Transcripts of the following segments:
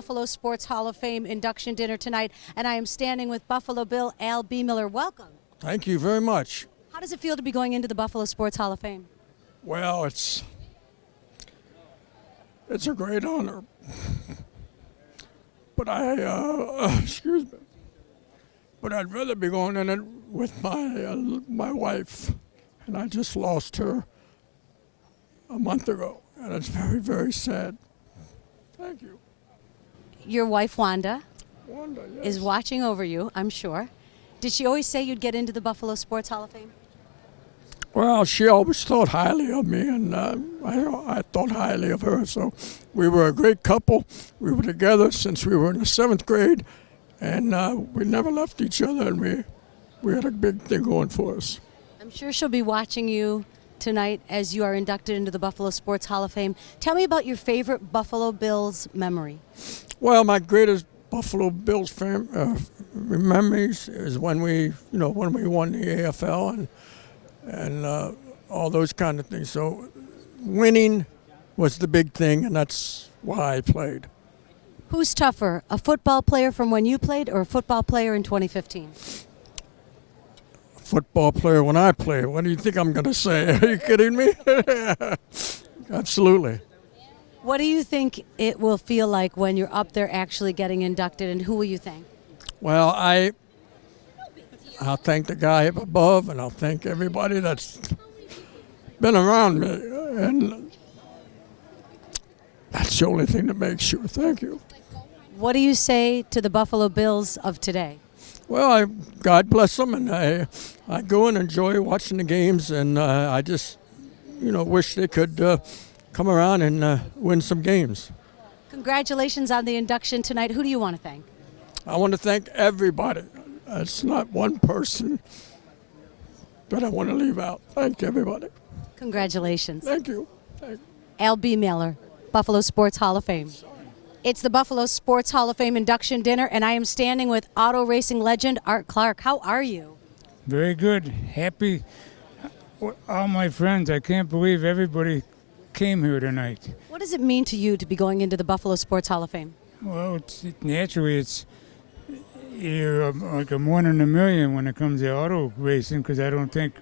Buffalo Sports Hall of Fame induction dinner tonight, and I am standing with Buffalo Bill Al B. Miller. Welcome. Thank you very much. How does it feel to be going into the Buffalo Sports Hall of Fame? Well, it's a great honor, but excuse me, but I'd rather be going in it with my wife, and I just lost her a month ago, and it's very, very sad. Thank you. Your wife, Wanda, Yes. is watching over you, I'm sure. Did she always say you'd get into the Buffalo Sports Hall of Fame? Well, she always thought highly of me, and I thought highly of her. So we were a great couple. We were together since we were in the 7th grade, and we never left each other, and we had a big thing going for us. I'm sure she'll be watching you tonight as you are inducted into the Buffalo Sports Hall of Fame. Tell me about your favorite Buffalo Bills memory. Well, my greatest Buffalo Bills memories is when we won the AFL and all those kind of things. So winning was the big thing, and that's why I played. Who's tougher, a football player from when you played or a football player in 2015? Football player when I play. What do you think I'm going to say? Are you kidding me? Absolutely. What do you think it will feel like when you're up there actually getting inducted, and who will you thank? Well, I'll thank the guy up above, and I'll thank everybody that's been around me, and that's the only thing that makes sure. Thank you. What do you say to the Buffalo Bills of today? Well, God bless them, and I go and enjoy watching the games, and I just, wish they could come around and win some games. Congratulations on the induction tonight. Who do you want to thank? I want to thank everybody. It's not one person that I want to leave out. Thank everybody. Congratulations. Thank you. Al B. Miller, Buffalo Sports Hall of Fame. It's the Buffalo Sports Hall of Fame induction dinner, and I am standing with auto racing legend Art Clark. How are you? Very good. Happy. All my friends, I can't believe everybody came here tonight. What does it mean to you to be going into the Buffalo Sports Hall of Fame? Well, naturally, you're like a 1 in a million when it comes to auto racing, because I don't think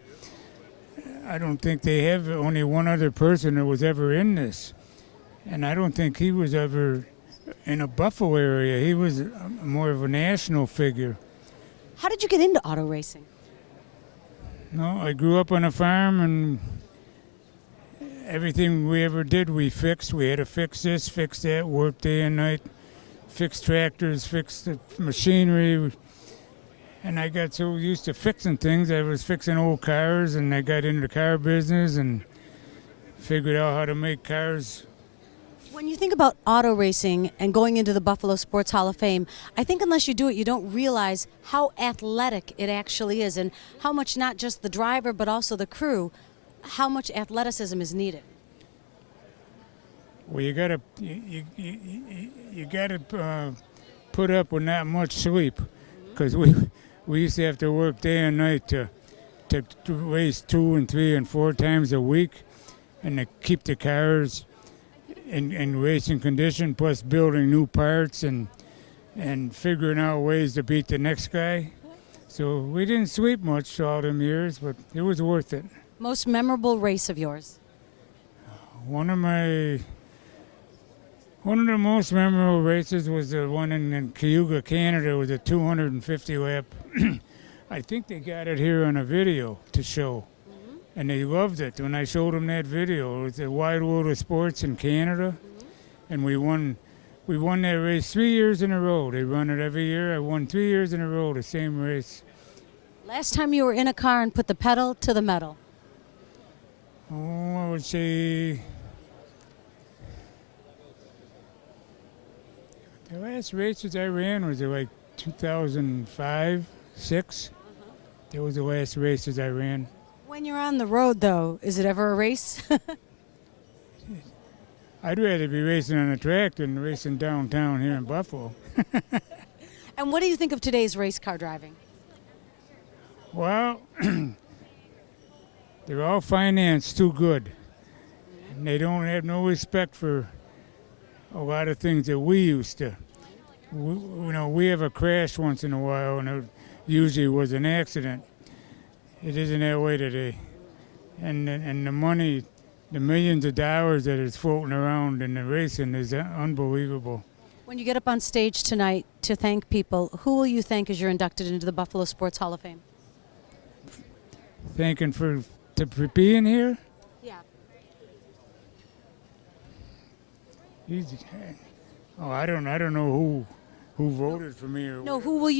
they have only one other person that was ever in this, and I don't think he was ever in a Buffalo area. He was more of a national figure. How did you get into auto racing? No, I grew up on a farm, and everything we ever did, we fixed. We had to fix this, fix that, work day and night, fix tractors, fix the machinery. And I got so used to fixing things, I was fixing old cars, and I got into the car business and figured out how to make cars. When you think about auto racing and going into the Buffalo Sports Hall of Fame, I think unless you do it, you don't realize how athletic it actually is, and how much not just the driver but also the crew, how much athleticism is needed. Well, you gotta put up with not much sleep, because we used to have to work day and night to race 2 and 3 and 4 times a week, and to keep the cars in racing condition, plus building new parts and figuring out ways to beat the next guy. So we didn't sleep much all them years, but it was worth it. Most memorable race of yours? One of the most memorable races was the one in Cayuga, Canada. It was a 250 lap. I think they got it here on a video to show. And they loved it when I showed them that video. It was a Wide World of Sports in Canada, and we won that race 3 years in a row. They run it every year. I won 3 years in a row, the same race. Last time you were in a car and put the pedal to the metal? Oh, I would say the last races I ran was like 2005, 6. That was the last races I ran. When you're on the road, though, is it ever a race? I'd rather be racing on a track than racing downtown here in Buffalo. And what do you think of today's race car driving? Well, they're all financed too good. And they don't have no respect for a lot of things that we used to. we have a crash once in a while, and it usually was an accident. It isn't that way today. And the money, the millions of dollars that is floating around in the racing is unbelievable. When you get up on stage tonight to thank people, who will you thank as you're inducted into the Buffalo Sports Hall of Fame? Thanking for being here. Yeah. I don't know who voted for me or No, who will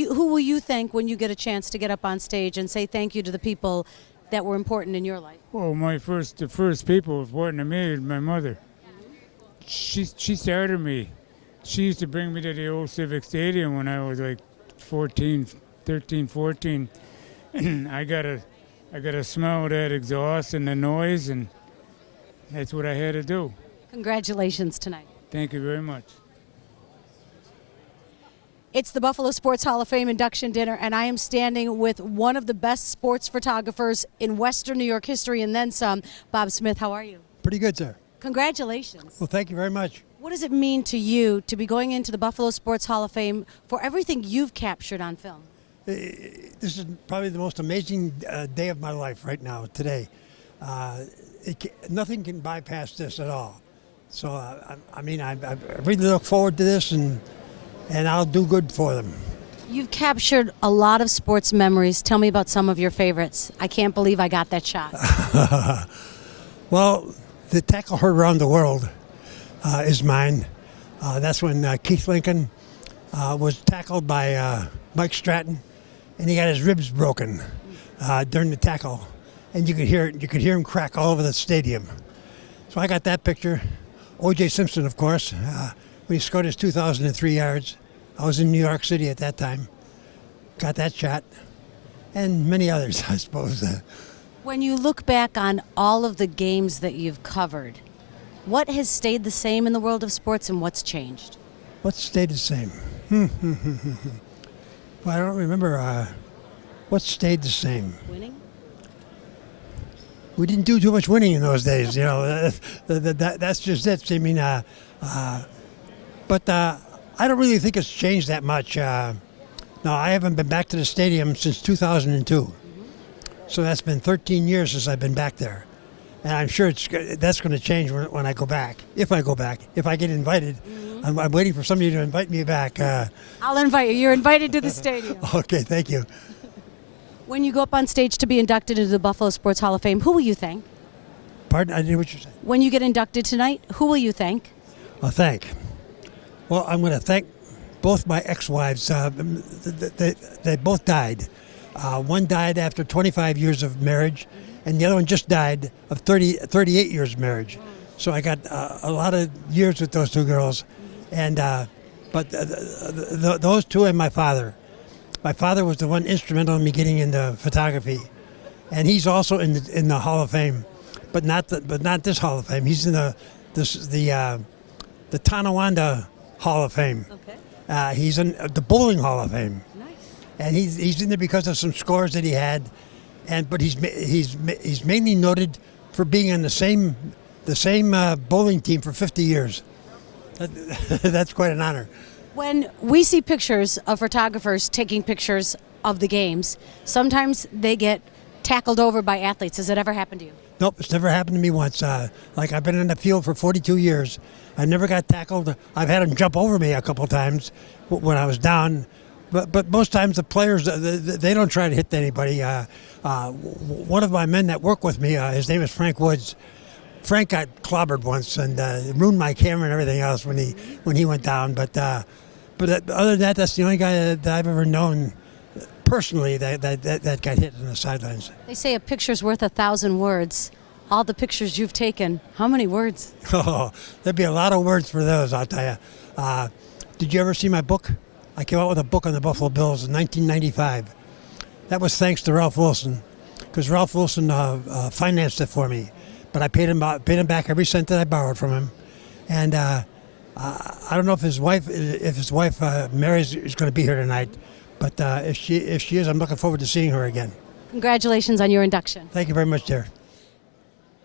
you thank when you get a chance to get up on stage and say thank you to the people that were important in your life? Well, the first people important to me is my mother. She started me. She used to bring me to the old Civic Stadium when I was like 13, 14. I got to smell that exhaust and the noise, and that's what I had to do. Congratulations tonight. Thank you very much. It's the Buffalo Sports Hall of Fame induction dinner, and I am standing with one of the best sports photographers in Western New York history and then some. Bob Smith, how are you? Pretty good, sir. Congratulations. Well, thank you very much. What does it mean to you to be going into the Buffalo Sports Hall of Fame for everything you've captured on film? This is probably the most amazing day of my life right now, today. Nothing can bypass this at all. So, I really look forward to this, and I'll do good for them. You've captured a lot of sports memories. Tell me about some of your favorites. I can't believe I got that shot. Well, the tackle heard around the world is mine. That's when Keith Lincoln was tackled by Mike Stratton, and he got his ribs broken during the tackle, and you could hear him crack all over the stadium. So I got that picture. O.J. Simpson, of course, when he scored his 2003 yards. I was in New York City at that time. Got that shot, and many others, I suppose. When you look back on all of the games that you've covered, what has stayed the same in the world of sports and what's changed? What stayed the same? Well, I don't remember what stayed the same. Winning? We didn't do too much winning in those days, you know. That's just it. I mean, but I don't really think it's changed that much. No, I haven't been back to the stadium since 2002. So that's been 13 years since I've been back there. And I'm sure that's going to change when I go back. If I go back. If I get invited. I'm waiting for somebody to invite me back. I'll invite you. You're invited to the stadium. Okay, thank you. When you go up on stage to be inducted into the Buffalo Sports Hall of Fame, who will you thank? Pardon? I didn't hear what you said. When you get inducted tonight, who will you thank? I'll thank. Well, I'm going to thank both my ex-wives. They both died. One died after 25 years of marriage, and the other one just died of 38 years of marriage. So I got a lot of years with those two girls. And but those two and my father. My father was the one instrumental in me getting into photography, and he's also in the Hall of Fame, but not this Hall of Fame. He's in the Tonawanda Hall of Fame. Okay. He's in the Bowling Hall of Fame. Nice. And he's in there because of some scores that he had, but he's mainly noted for being on the same bowling team for 50 years. That's quite an honor. When we see pictures of photographers taking pictures of the games, sometimes they get tackled over by athletes. Has it ever happened to you? Nope, it's never happened to me once. Like, I've been in the field for 42 years. I never got tackled. I've had them jump over me a couple times when I was down. But most times the players, they don't try to hit anybody. One of my men that work with me, his name is Frank Woods. Frank got clobbered once and ruined my camera and everything else when he went down. But other than that, that's the only guy that I've ever known personally that got hit on the sidelines. They say a picture's worth 1,000 words. All the pictures you've taken, how many words? Oh, there'd be a lot of words for those, I'll tell you. Did you ever see my book? I came out with a book on the Buffalo Bills in 1995. That was thanks to Ralph Wilson, because Ralph Wilson financed it for me. But I paid him back every cent that I borrowed from him. And I don't know if his wife Mary is going to be here tonight, but if she is, I'm looking forward to seeing her again. Congratulations on your induction. Thank you very much, dear.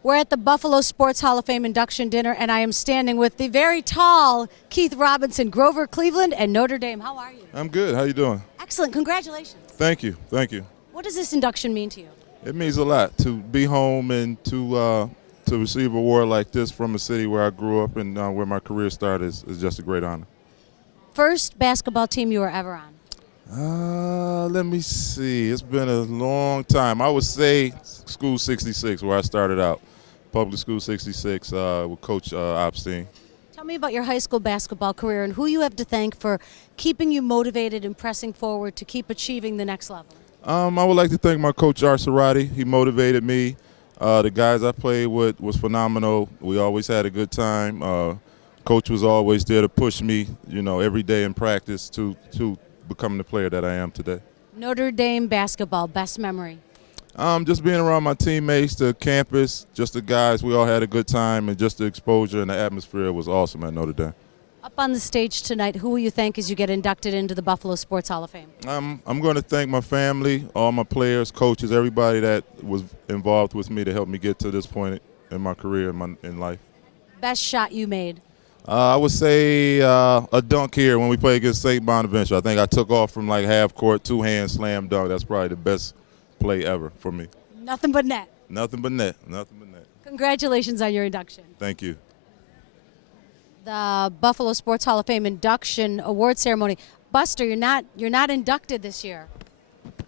We're at the Buffalo Sports Hall of Fame induction dinner, and I am standing with the very tall Keith Robinson, Grover Cleveland, and Notre Dame. How are you? I'm good. How you doing? Excellent. Congratulations. Thank you. Thank you. What does this induction mean to you? It means a lot to be home and to receive an award like this from a city where I grew up and where my career started is just a great honor. First basketball team you were ever on? Let me see. It's been a long time. I would say School 66, where I started out. Public School 66 with Coach Opstein. Tell me about your high school basketball career and who you have to thank for keeping you motivated and pressing forward to keep achieving the next level. I would like to thank my coach, Art Cerati. He motivated me. The guys I played with was phenomenal. We always had a good time. Coach was always there to push me, every day in practice to become the player that I am today. Notre Dame basketball, best memory? Just being around my teammates, the campus, just the guys. We all had a good time, and just the exposure and the atmosphere was awesome at Notre Dame. Up on the stage tonight, who will you thank as you get inducted into the Buffalo Sports Hall of Fame? I'm going to thank my family, all my players, coaches, everybody that was involved with me to help me get to this point in my career in life. Best shot you made? I would say a dunk here when we played against St. Bonaventure. I think I took off from like half court, two-hand slam dunk. That's probably the best play ever for me. Nothing but net. Nothing but net. Nothing but net. Congratulations on your induction. Thank you. The Buffalo Sports Hall of Fame induction award ceremony. Buster, you're not inducted this year.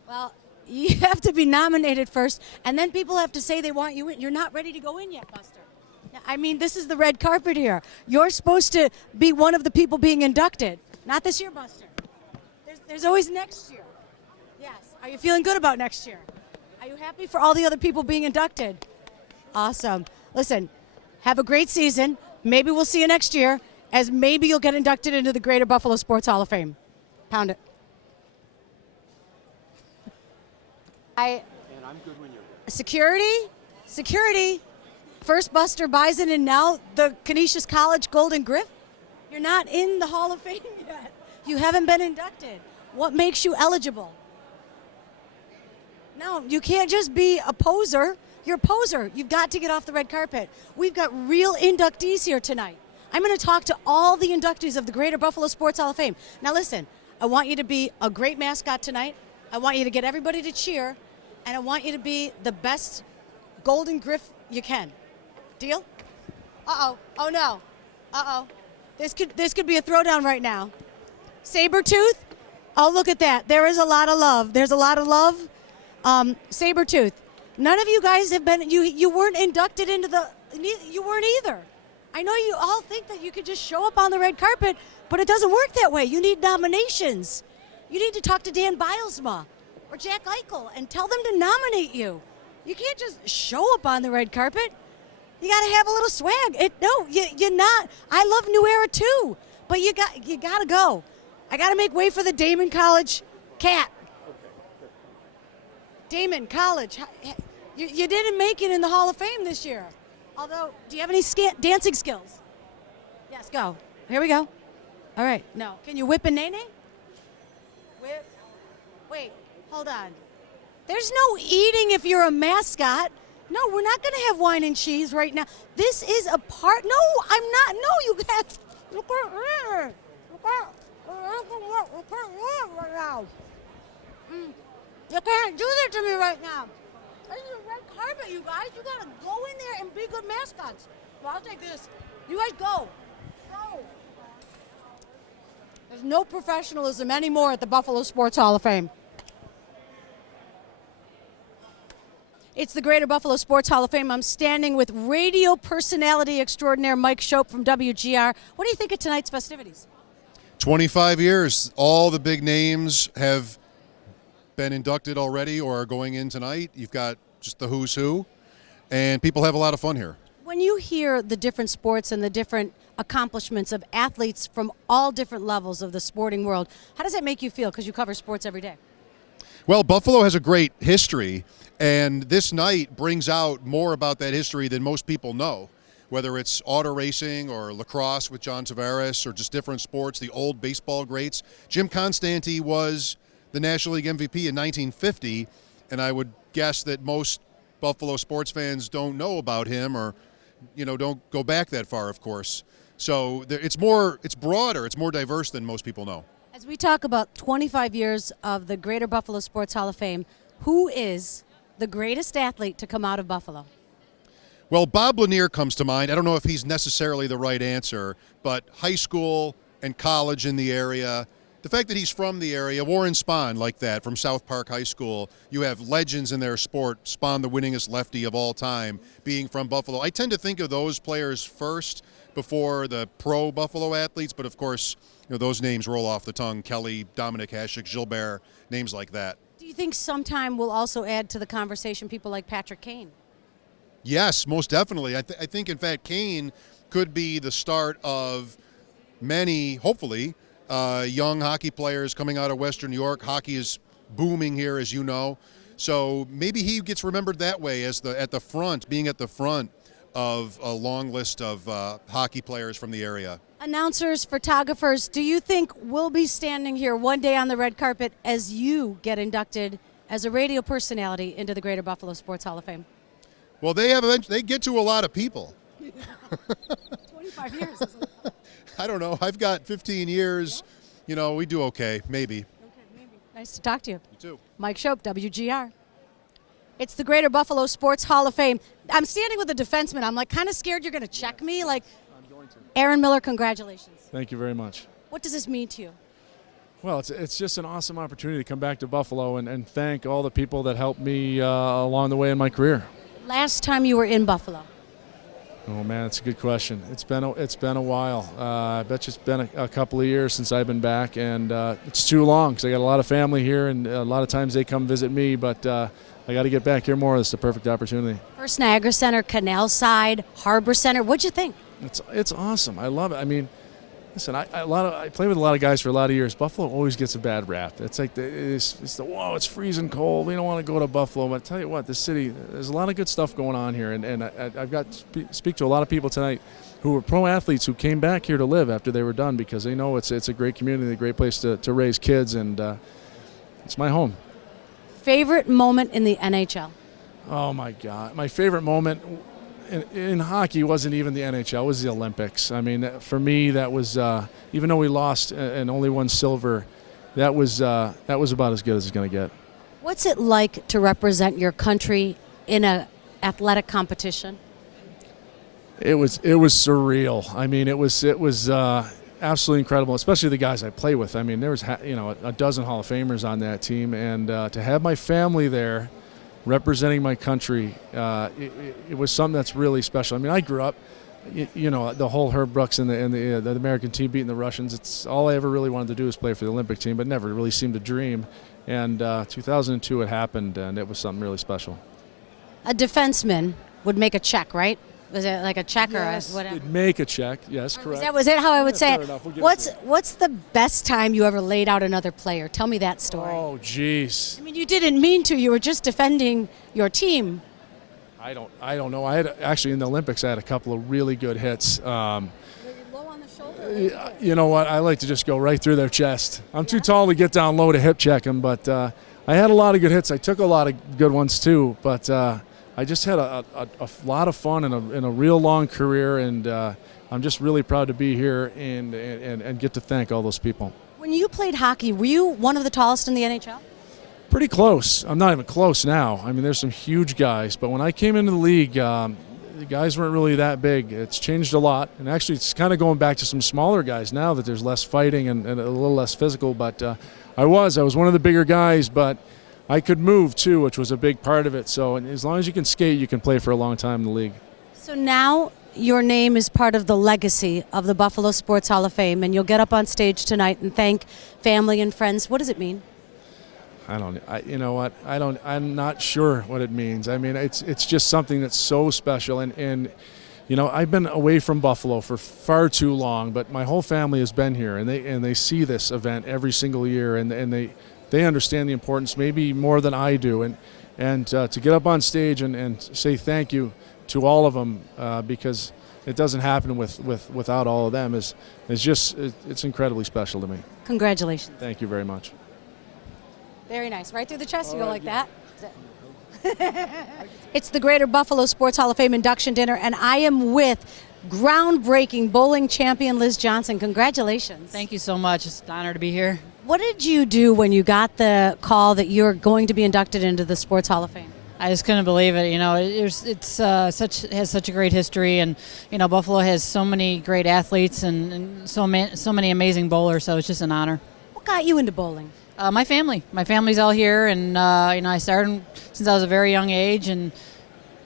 Well, you have to be nominated first, and then people have to say they want you in. You're not ready to go in yet, Buster. I mean, this is the red carpet here. You're supposed to be one of the people being inducted. Not this year, Buster. There's always next year. Yes. Are you feeling good about next year? Are you happy for all the other people being inducted? Awesome. Listen, have a great season. Maybe we'll see you next year, as maybe you'll get inducted into the Greater Buffalo Sports Hall of Fame. Pound it. And I'm good when you're good. Security. First Buster Bison and now the Canisius College Golden Griff. You're not in the Hall of Fame yet. You haven't been inducted. What makes you eligible? No, you can't just be a poser. You're a poser. You've got to get off the red carpet. We've got real inductees here tonight. I'm going to talk to all the inductees of the Greater Buffalo Sports Hall of Fame. Now listen, I want you to be a great mascot tonight. I want you to get everybody to cheer. And I want you to be the best Golden Griff you can. Deal? Uh-oh. Oh, no. Uh-oh. This could be a throwdown right now. Sabretooth? Oh, look at that. There is a lot of love. There's a lot of love. Sabretooth. None of you guys have been, you weren't inducted into you weren't either. I know you all think that you could just show up on the red carpet, but it doesn't work that way. You need nominations. You need to talk to Dan Bilesma or Jack Eichel and tell them to nominate you. You can't just show up on the red carpet. You got to have a little swag. You're not. I love New Era too, but you got to go. I got to make way for the Damon College cat. Damon College, you didn't make it in the Hall of Fame this year. Although, do you have any dancing skills? Yes, go. Here we go. All right. No. Can you whip a nene? Whip. Wait. Hold on. There's no eating if you're a mascot. No, we're not going to have wine and cheese right now. This is a part. No, I'm not. No, you can't. Look at here. Right now. You can't do that to me right now. This is a red carpet, you guys. You got to go in there and be good mascots. Well, I'll take this. You guys go. Go. There's no professionalism anymore at the Buffalo Sports Hall of Fame. It's the Greater Buffalo Sports Hall of Fame. I'm standing with radio personality extraordinaire Mike Shope from WGR. What do you think of tonight's festivities? 25 years. All the big names have been inducted already or are going in tonight. You've got just the who's who, and people have a lot of fun here. When you hear the different sports and the different accomplishments of athletes from all different levels of the sporting world, how does that make you feel? Because you cover sports every day. Well, Buffalo has a great history, and this night brings out more about that history than most people know, whether it's auto racing or lacrosse with John Tavares or just different sports, the old baseball greats. Jim Constante was the National League MVP in 1950, and I would guess that most Buffalo sports fans don't know about him, or don't go back that far, of course. So it's broader, it's more diverse than most people know. As we talk about 25 years of the Greater Buffalo Sports Hall of Fame, who is the greatest athlete to come out of Buffalo? Well, Bob Lanier comes to mind. I don't know if he's necessarily the right answer, but high school and college in the area, the fact that he's from the area, Warren Spahn like that from South Park High School, you have legends in their sport, Spahn the winningest lefty of all time, being from Buffalo. I tend to think of those players first before the pro Buffalo athletes, but of course, those names roll off the tongue. Kelly, Dominic Hasek, Gilbert, names like that. Do you think sometime we'll also add to the conversation people like Patrick Kane? Yes, most definitely. I think, in fact, Kane could be the start of many, hopefully, young hockey players coming out of Western New York. Hockey is booming here, as you know. So maybe he gets remembered that way, as being at the front of a long list of hockey players from the area. Announcers, photographers, do you think we'll be standing here one day on the red carpet as you get inducted as a radio personality into the Greater Buffalo Sports Hall of Fame? Well, they get to a lot of people. 25 years. Is a lot. I don't know. I've got 15 years. We do okay, maybe. Okay, maybe. Nice to talk to you. You too. Mike Shope, WGR. It's the Greater Buffalo Sports Hall of Fame. I'm standing with a defenseman. I'm kind of scared you're going to check me. I'm going to. Aaron Miller, congratulations. Thank you very much. What does this mean to you? Well, it's just an awesome opportunity to come back to Buffalo and thank all the people that helped me along the way in my career. Last time you were in Buffalo? Oh man, that's a good question. It's been a while. I bet you it's been a couple of years since I've been back, and it's too long because I got a lot of family here, and a lot of times they come visit me. But I got to get back here more. It's the perfect opportunity. First Niagara Center, Canal Side, Harbor Center. What'd you think? It's awesome. I love it. I mean, listen, I played with a lot of guys for a lot of years. Buffalo always gets a bad rap. It's like it's freezing cold. We don't want to go to Buffalo. But I tell you what, this city, there's a lot of good stuff going on here. And I've got to speak to a lot of people tonight who were pro athletes who came back here to live after they were done because they know it's a great community, a great place to raise kids, and it's my home. Favorite moment in the NHL? Oh my God, my favorite moment in hockey wasn't even the NHL, it was the Olympics. I mean, for me, that was, even though we lost and only won silver, that was about as good as it's going to get. What's it like to represent your country in an athletic competition? It was surreal. I mean, it was absolutely incredible, especially the guys I play with. I mean, there was a dozen Hall of Famers on that team, and to have my family there representing my country, it was something that's really special. I mean, I grew up, the whole Herb Brooks and the American team beating the Russians. It's all I ever really wanted to do was play for the Olympic team, but never really seemed to dream. And 2002 it happened, and it was something really special. A defenseman would make a check, right? Was it like a check Yes, or whatever? it'd make a check. Yes, correct. Was that how I would say fair it? enough. We'll get What's the best time you ever laid out another player? Tell me that story. Oh, geez. I mean, you didn't mean to. You were just defending your team. I don't know. I had actually in the Olympics I had a couple of really good hits. Were you low on the shoulder? You know what? I like to just go right through their chest. I'm too tall to get down low to hip check them, but I had a lot of good hits. I took a lot of good ones too, but I just had a lot of fun in a real long career, and I'm just really proud to be here and get to thank all those people. When you played hockey, were you one of the tallest in the NHL? Pretty close. I'm not even close now. I mean, there's some huge guys, but when I came into the league, the guys weren't really that big. It's changed a lot, and actually it's kind of going back to some smaller guys now that there's less fighting and a little less physical, but I was one of the bigger guys, but I could move too, which was a big part of it. So as long as you can skate, you can play for a long time in the league. So now your name is part of the legacy of the Buffalo Sports Hall of Fame, and you'll get up on stage tonight and thank family and friends. What does it mean? You know what? I'm not sure what it means. I mean, it's just something that's so special, and I've been away from Buffalo for far too long, but my whole family has been here, and they see this event every single year, and they understand the importance maybe more than I do, and to get up on stage and say thank you to all of them because it doesn't happen without all of them it's incredibly special to me. Congratulations. Thank you very much. Very nice. Right through the chest, you go like that. It's the Greater Buffalo Sports Hall of Fame induction dinner, and I am with groundbreaking bowling champion Liz Johnson. Congratulations. Thank you so much. It's an honor to be here. What did you do when you got the call that you're going to be inducted into the Sports Hall of Fame? I just couldn't believe it. You know, has such a great history, and you know, Buffalo has so many great athletes and so many amazing bowlers. So it's just an honor. What got you into bowling? My family's all here, and you know, I started since I was a very young age, and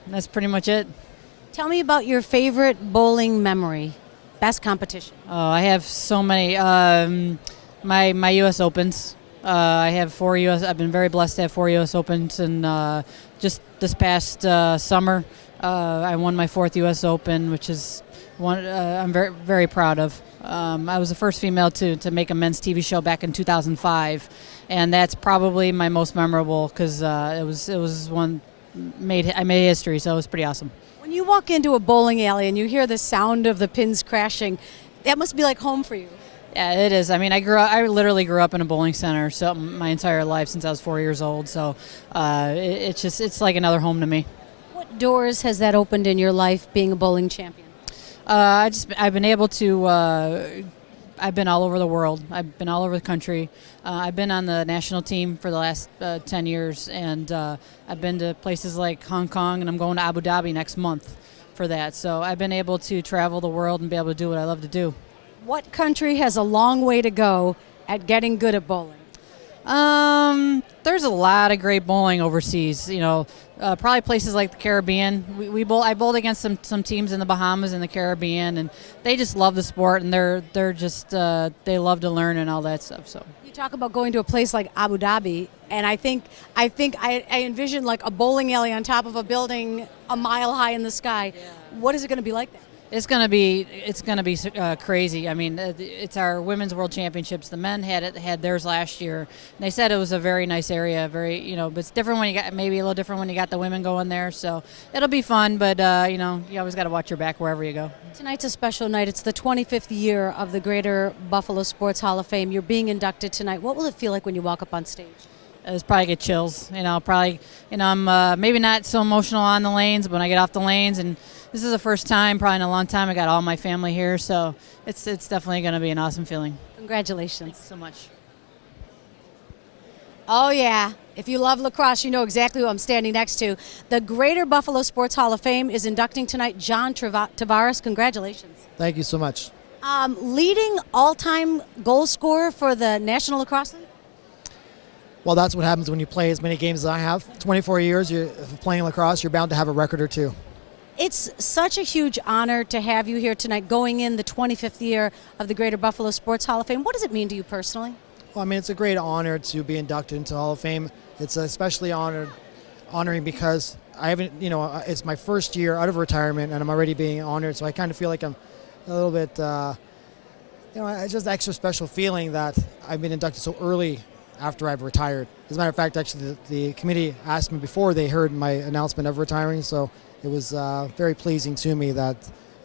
that's pretty much it. Tell me about your favorite bowling memory, best competition. Oh, I have so many. My U.S. Opens. I have 4 U.S. I've been very blessed to have 4 U.S. Opens, and just this past summer, I won my 4th U.S. Open, which is one I'm very, very proud of. I was the first female to make a men's TV show back in 2005, and that's probably my most memorable because it was one I made history, so it was pretty awesome. When you walk into a bowling alley and you hear the sound of the pins crashing, that must be like home for you. Yeah, it is. I mean, I literally grew up in a bowling center so my entire life since I was 4 years old. So it's like another home to me. What doors has that opened in your life being a bowling champion? I've been able to. I've been all over the world. I've been all over the country. I've been on the national team for the last 10 years, and I've been to places like Hong Kong, and I'm going to Abu Dhabi next month for that. So I've been able to travel the world and be able to do what I love to do. What country has a long way to go at getting good at bowling? There's a lot of great bowling overseas. You know, probably places like the Caribbean. I bowled against some teams in the Bahamas and the Caribbean, and they just love the sport, and they're just they love to learn and all that stuff. So you talk about going to a place like Abu Dhabi, and I think I envision like a bowling alley on top of a building a mile high in the sky. Yeah. What is it going to be like that? It's gonna be crazy. I mean, it's our women's world championships. The men had theirs last year. And they said it was a very nice area, but it's different when you got maybe a little different when you got the women going there. So it'll be fun, but you always got to watch your back wherever you go. Tonight's a special night. It's the 25th year of the Greater Buffalo Sports Hall of Fame. You're being inducted tonight. What will it feel like when you walk up on stage? It's probably get chills. I'm maybe not so emotional on the lanes, but when I get off the lanes, and this is the first time, probably in a long time, I got all my family here, so it's definitely going to be an awesome feeling. Congratulations. Thanks so much. Oh, yeah. If you love lacrosse, you know exactly who I'm standing next to. The Greater Buffalo Sports Hall of Fame is inducting tonight John Tavares. Congratulations. Thank you so much. Leading all-time goal scorer for the National Lacrosse League? Well, that's what happens when you play as many games as I have. 24 years of playing lacrosse, you're bound to have a record or two. It's such a huge honor to have you here tonight, going in the 25th year of the Greater Buffalo Sports Hall of Fame. What does it mean to you personally? Well, I mean, it's a great honor to be inducted into the Hall of Fame. It's especially honoring because I haven't, it's my first year out of retirement, and I'm already being honored. So I kind of feel like I'm a little bit, it's just an extra special feeling that I've been inducted so early after I've retired. As a matter of fact, actually, the committee asked me before they heard my announcement of retiring, so it was very pleasing to me that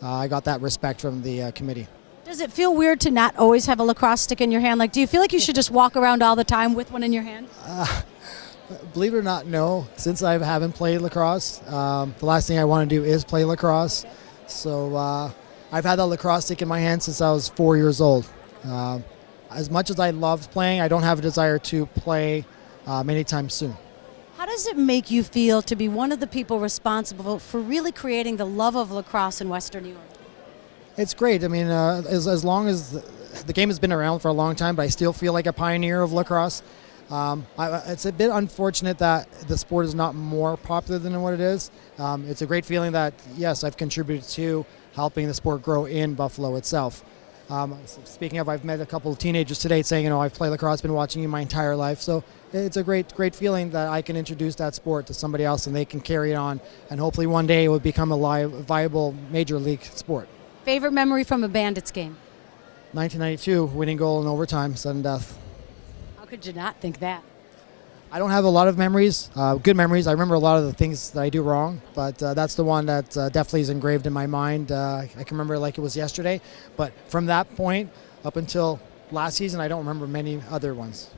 I got that respect from the committee. Does it feel weird to not always have a lacrosse stick in your hand? Like, do you feel like you should just walk around all the time with one in your hand? Believe it or not, no. Since I haven't played lacrosse, the last thing I want to do is play lacrosse. So I've had that lacrosse stick in my hand since I was 4 years old. As much as I loved playing, I don't have a desire to play anytime soon. How does it make you feel to be one of the people responsible for really creating the love of lacrosse in Western New York? It's great. I mean, as long as the game has been around for a long time, but I still feel like a pioneer of lacrosse. It's a bit unfortunate that the sport is not more popular than what it is. It's a great feeling that, yes, I've contributed to helping the sport grow in Buffalo itself. Speaking of, I've met a couple of teenagers today saying, I've played lacrosse, been watching you my entire life. So it's a great feeling that I can introduce that sport to somebody else and they can carry it on. And hopefully one day it will become a viable major league sport. Favorite memory from a Bandits game? 1992, winning goal in overtime, sudden death. How could you not think that? I don't have a lot of memories, good memories. I remember a lot of the things that I do wrong, but that's the one that definitely is engraved in my mind. I can remember it like it was yesterday, but from that point up until last season, I don't remember many other ones.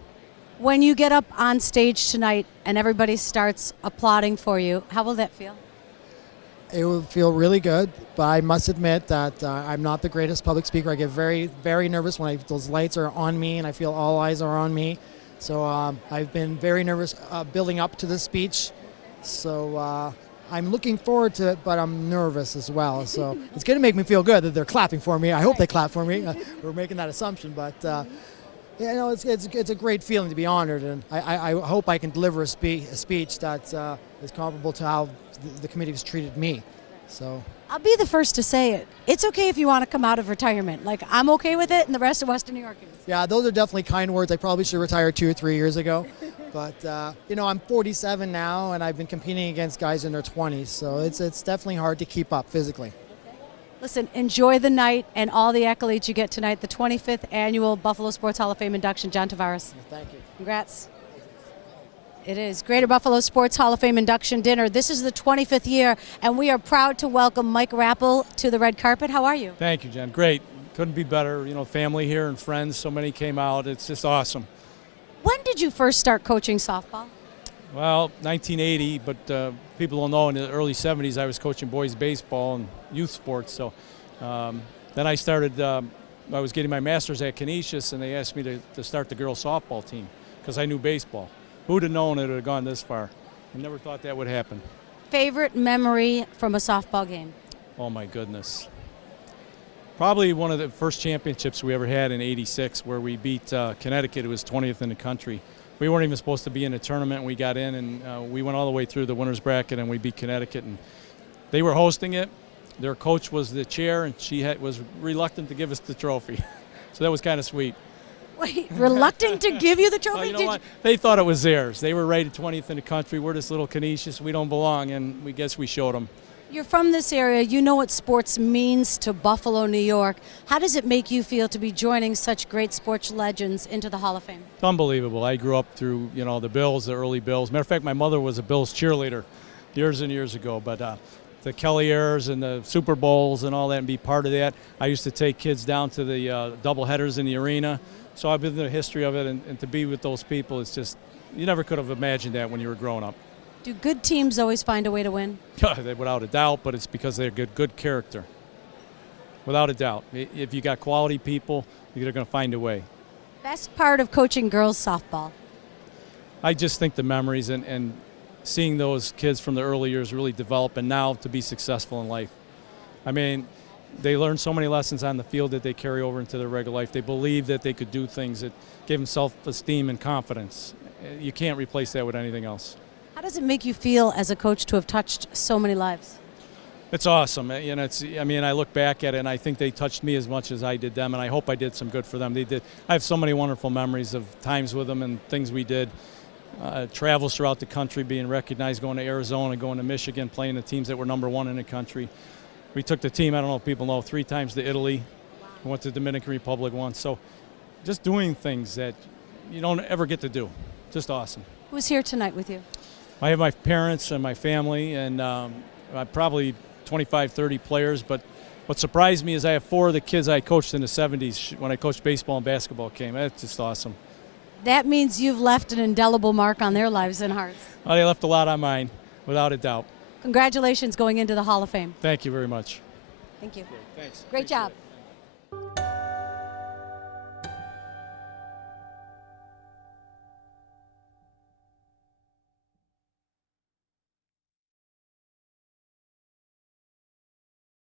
When you get up on stage tonight and everybody starts applauding for you, how will that feel? It will feel really good, but I must admit that I'm not the greatest public speaker. I get very, very nervous when those lights are on me and I feel all eyes are on me. So I've been very nervous building up to this speech. So I'm looking forward to it, but I'm nervous as well. So it's going to make me feel good that they're clapping for me. I hope they clap for me. We're making that assumption, but yeah, no, it's a great feeling to be honored, and I hope I can deliver a speech that is comparable to how the committee has treated me. So I'll be the first to say it. It's okay if you want to come out of retirement. Like, I'm okay with it, and the rest of Western New York is. yeah, those are definitely kind words. I probably should retire 2 or 3 years ago. But, I'm 47 now, and I've been competing against guys in their 20s, so it's definitely hard to keep up physically. Listen, enjoy the night and all the accolades you get tonight, the 25th Annual Buffalo Sports Hall of Fame induction. John Tavares. Thank you. Congrats. It is Greater Buffalo Sports Hall of Fame induction dinner. This is the 25th year, and we are proud to welcome Mike Rappel to the red carpet. How are you? Thank you, Jen. Great. Couldn't be better. Family here and friends. So many came out. It's just awesome. When did you first start coaching softball? Well, 1980, but people don't know in the early 70s I was coaching boys baseball and youth sports. So then I started, I was getting my master's at Canisius, and they asked me to start the girls softball team because I knew baseball. Who would have known it would have gone this far? I never thought that would happen. Favorite memory from a softball game? Oh, my goodness. Probably one of the first championships we ever had in '86 where we beat Connecticut. It was 20th in the country. We weren't even supposed to be in the tournament. We got in, and we went all the way through the winner's bracket, and we beat Connecticut. And they were hosting it. Their coach was the chair, and she was reluctant to give us the trophy. So that was kind of sweet. Wait, reluctant to give you the trophy? Well, you know what? They thought it was theirs. They were rated 20th in the country. We're this little Canisius. We don't belong, and we guess we showed them. You're from this area. You know what sports means to Buffalo, New York. How does it make you feel to be joining such great sports legends into the Hall of Fame? It's unbelievable. I grew up through, the Bills, the early Bills. Matter of fact, my mother was a Bills cheerleader years and years ago. But the Kelly Airs and the Super Bowls and all that, and be part of that. I used to take kids down to the doubleheaders in the arena. So I've been in the history of it, and to be with those people, it's just, you never could have imagined that when you were growing up. Do good teams always find a way to win? Without a doubt, but it's because they're good character. Without a doubt. If you got quality people, they're going to find a way. Best part of coaching girls softball? I just think the memories and seeing those kids from the early years really develop, and now to be successful in life. I mean, they learn so many lessons on the field that they carry over into their regular life. They believe that they could do things that give them self-esteem and confidence. You can't replace that with anything else. How does it make you feel as a coach to have touched so many lives? It's awesome. I look back at it, and I think they touched me as much as I did them, and I hope I did some good for them. They did. I have so many wonderful memories of times with them and things we did. Travels throughout the country, being recognized, going to Arizona, going to Michigan, playing the teams that were #1 in the country. We took the team, I don't know if people know, 3 times to Italy. We went to the Dominican Republic once. So just doing things that you don't ever get to do. Just awesome. Who's here tonight with you? I have my parents and my family, and probably 25, 30 players. But what surprised me is I have 4 of the kids I coached in the 70s when I coached baseball and basketball came. That's just awesome. That means you've left an indelible mark on their lives and hearts. Oh, they left a lot on mine, without a doubt. Congratulations going into the Hall of Fame. Thank you very much. Thank you. Thanks. Great job.